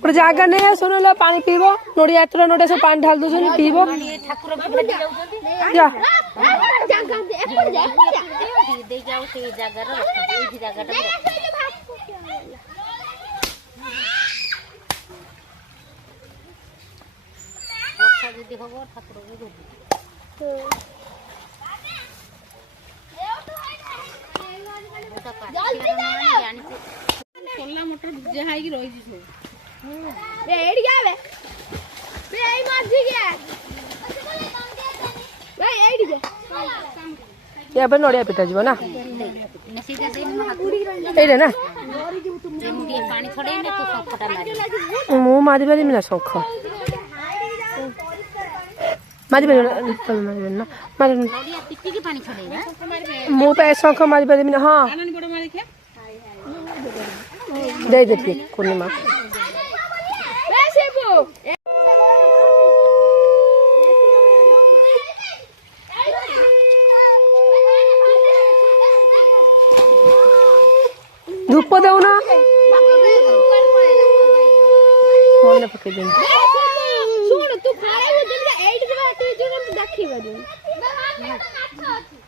ଗୋଟେ ଜାଗା ନେଇ ଆସୁନ ପାଣି ପିଇବ ନଡିଆ ଏଥର ନଡିଆ ସବୁ ପାଣି ଢାଳି ଦଉଛନ୍ତି ପିଇବ ଯଦି ହବ ଠାକୁରଙ୍କୁ सोला मोटर जहाँ की रही थी एड़ी क्या बे एई मार दी क्या भाई एड़ी के या पे नड़िया पिटा जीव ना एरे ना पानी छड़े ने तो शंखटा मारी मु मारी पारिमी ना शंख मारी पारिमी ना मारी नड़िया टिकी पानी छड़े ना मु पे शंख मारी पारिमी ना हां आनन बड़ मारी के दे दे ठीक पूर्णिमा धूप दौना मन पकड़ दे सुन तू खाए हो जल्दी 8 के बाद तू जो देखी बजे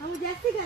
हम जैसी का